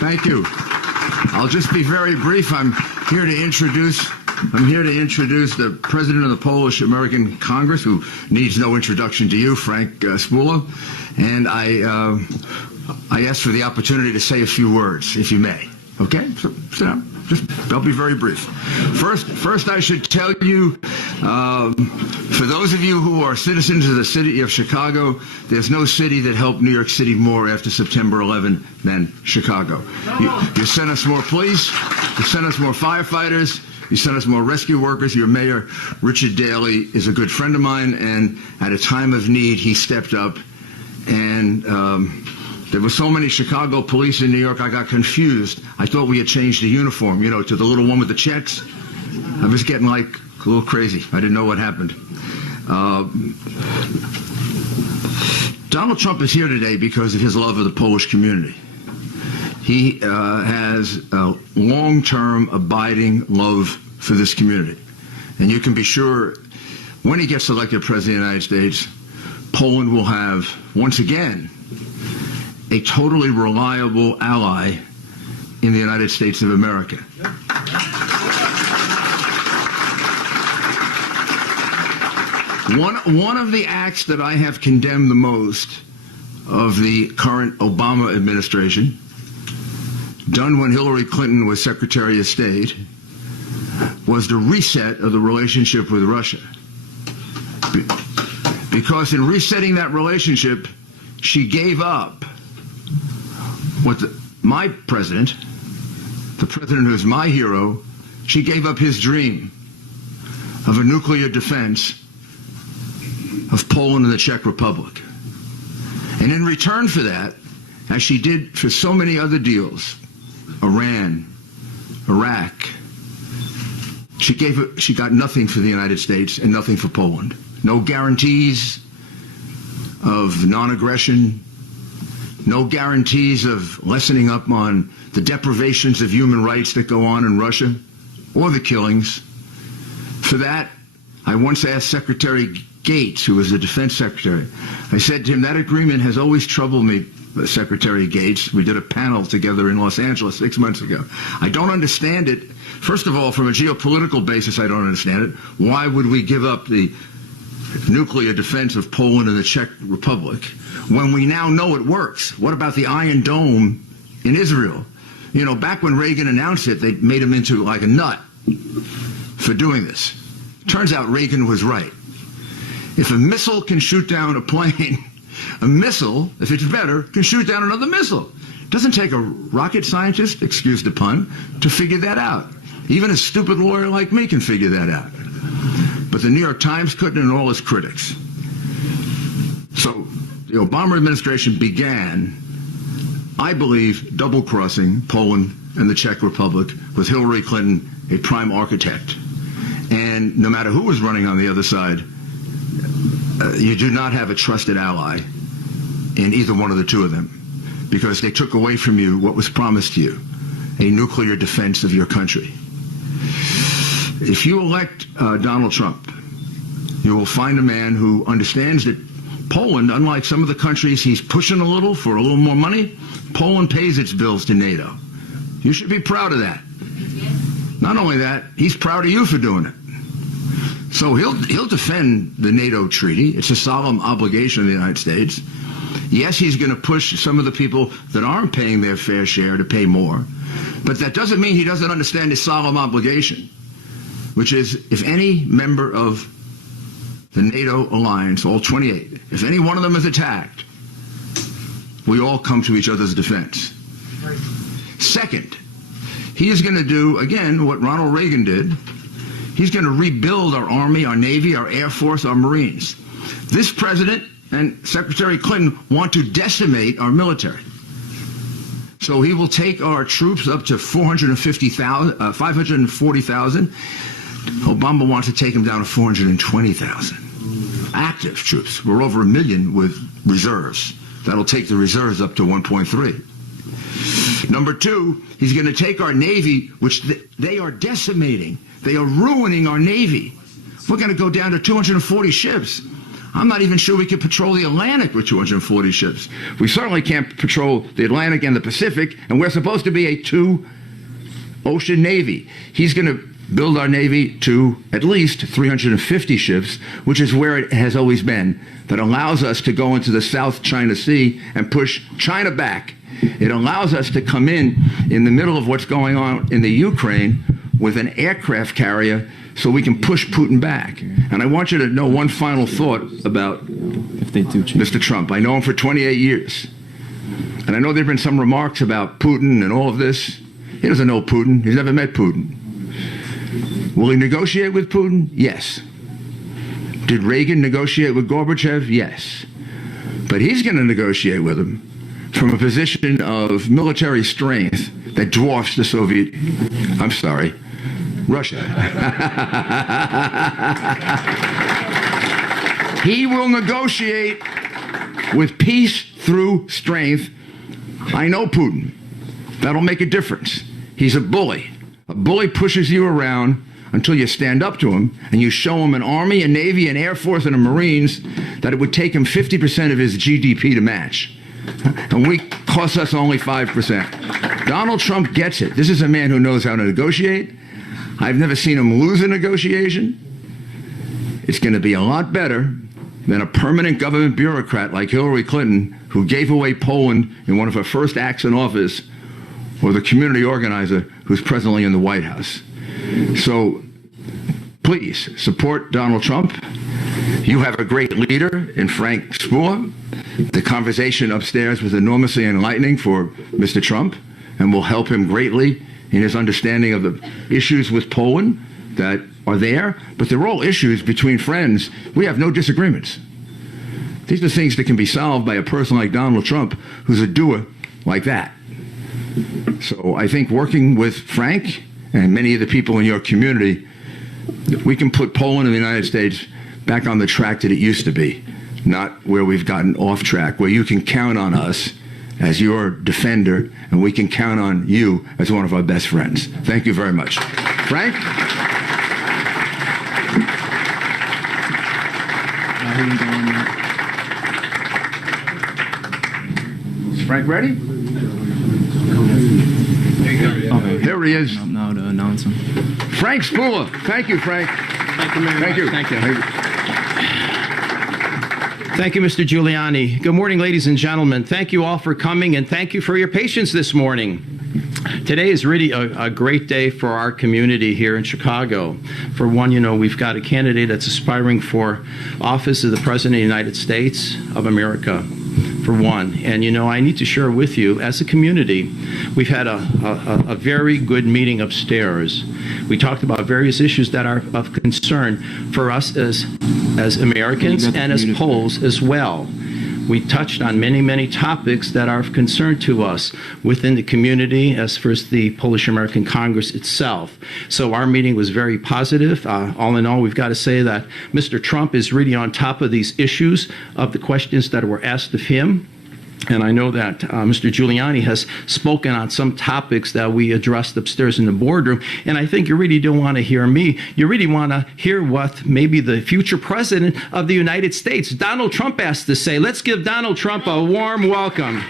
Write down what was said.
Thank you. I'll just be very brief. I'm here to introduce the president of the Polish American Congress, who needs no introduction to you, Frank Spula. And I ask for the opportunity to say a few words, if you may. Okay? So, sit down. I'll be very brief. First, I should tell you, for those of you who are citizens of the city of Chicago, there's no city that helped New York City more after September 11 than Chicago. You sent us more police, you sent us more firefighters, you sent us more rescue workers. Your mayor, Richard Daley, is a good friend of mine, and at a time of need, he stepped up. And there were so many Chicago police in New York, I got confused. I thought we had changed the uniform, to the little one with the checks. I was getting like a little crazy. I didn't know what happened. Donald Trump is here today because of his love of the Polish community. He has a long-term, abiding love for this community. And you can be sure when he gets elected President of the United States, Poland will have, once again, a totally reliable ally in the United States of America. One of the acts that I have condemned the most of the current Obama administration, done when Hillary Clinton was Secretary of State, was the reset of the relationship with Russia. Because in resetting that relationship, she gave up what my president, the president who's my hero, she gave up his dream of a nuclear defense of Poland and the Czech Republic. And in return for that, as she did for so many other deals, Iran, Iraq, she got nothing for the United States and nothing for Poland. No guarantees of non-aggression, no guarantees of lessening up on the deprivations of human rights that go on in Russia, or the killings. For that, I once asked Secretary Gates, who was the defense secretary, I said to him, that agreement has always troubled me, Secretary Gates. We did a panel together in Los Angeles 6 months ago. I don't understand it. First of all, from a geopolitical basis, I don't understand it. Why would we give up the nuclear defense of Poland and the Czech Republic when we now know it works? What about the Iron Dome in Israel? Back when Reagan announced it, they made him into like a nut for doing this. Turns out Reagan was right. If a missile can shoot down a plane, a missile, if it's better, can shoot down another missile. It doesn't take a rocket scientist, excuse the pun, to figure that out. Even a stupid lawyer like me can figure that out. But the New York Times couldn't, and all its critics. So the Obama administration began, I believe, double-crossing Poland and the Czech Republic with Hillary Clinton, a prime architect. And no matter who was running on the other side, you do not have a trusted ally in either one of the two of them, because they took away from you what was promised to you, a nuclear defense of your country. If you elect Donald Trump, you will find a man who understands that Poland, unlike some of the countries he's pushing a little for a little more money, Poland pays its bills to NATO. You should be proud of that. Not only that, he's proud of you for doing it. So he'll defend the NATO treaty. It's a solemn obligation of the United States. Yes, he's going to push some of the people that aren't paying their fair share to pay more. But that doesn't mean he doesn't understand his solemn obligation, which is if any member of the NATO alliance, all 28, if any one of them is attacked, we all come to each other's defense. Right. Second, he is going to do, again, what Ronald Reagan did. He's going to rebuild our Army, our Navy, our Air Force, our Marines. This president and Secretary Clinton want to decimate our military. So he will take our troops up to 540,000. Obama wants to take them down to 420,000. Active troops. We're over 1 million with reserves. That'll take the reserves up to 1.3. Number two, he's going to take our Navy, which they are decimating. They are ruining our Navy. We're going to go down to 240 ships. I'm not even sure we could patrol the Atlantic with 240 ships. We certainly can't patrol the Atlantic and the Pacific, and we're supposed to be a two-ocean Navy. He's going to build our Navy to at least 350 ships, which is where it has always been, that allows us to go into the South China Sea and push China back. It allows us to come in the middle of what's going on in the Ukraine with an aircraft carrier so we can push Putin back. And I want you to know one final thought about Mr. Trump. I know him for 28 years. And I know there have been some remarks about Putin and all of this. He doesn't know Putin. He's never met Putin. Will he negotiate with Putin? Yes. Did Reagan negotiate with Gorbachev? Yes. But he's going to negotiate with him from a position of military strength that dwarfs the Russia. He will negotiate with peace through strength. I know Putin. That'll make a difference. He's a bully. A bully pushes you around until you stand up to him and you show him an Army, a Navy, an Air Force, and a Marines that it would take him 50% of his GDP to match. And we cost us only 5%. Donald Trump gets it. This is a man who knows how to negotiate. I've never seen him lose a negotiation. It's going to be a lot better than a permanent government bureaucrat like Hillary Clinton, who gave away Poland in one of her first acts in office, or the community organizer who's presently in the White House. So please support Donald Trump. You have a great leader in Frank Spooler. The conversation upstairs was enormously enlightening for Mr. Trump and will help him greatly in his understanding of the issues with Poland that are there, but they're all issues between friends. We have no disagreements. These are things that can be solved by a person like Donald Trump, who's a doer like that. So I think working with Frank and many of the people in your community, we can put Poland and the United States back on the track that it used to be, not where we've gotten off track, where you can count on us as your defender, and we can count on you as one of our best friends. Thank you very much. Frank? Is Frank ready? Here he is. Now to announce him. Frank Spooler. Thank you, Frank. Thank you very much. Thank you. Thank you, Mr. Giuliani. Good morning, ladies and gentlemen. Thank you all for coming, and thank you for your patience this morning. Today is really a great day for our community here in Chicago. For one, we've got a candidate that's aspiring for office of the President of the United States of America, for one. And, I need to share with you, as a community, we've had a very good meeting upstairs. We talked about various issues that are of concern for us as Americans and as Poles as well. We touched on many, many topics that are of concern to us within the community, as far as the Polish American Congress itself. So our meeting was very positive. All in all, we've got to say that Mr. Trump is really on top of these issues, of the questions that were asked of him. And I know that Mr. Giuliani has spoken on some topics that we addressed upstairs in the boardroom. And I think you really don't want to hear me. You really want to hear what maybe the future president of the United States, Donald Trump, has to say. Let's give Donald Trump a warm welcome.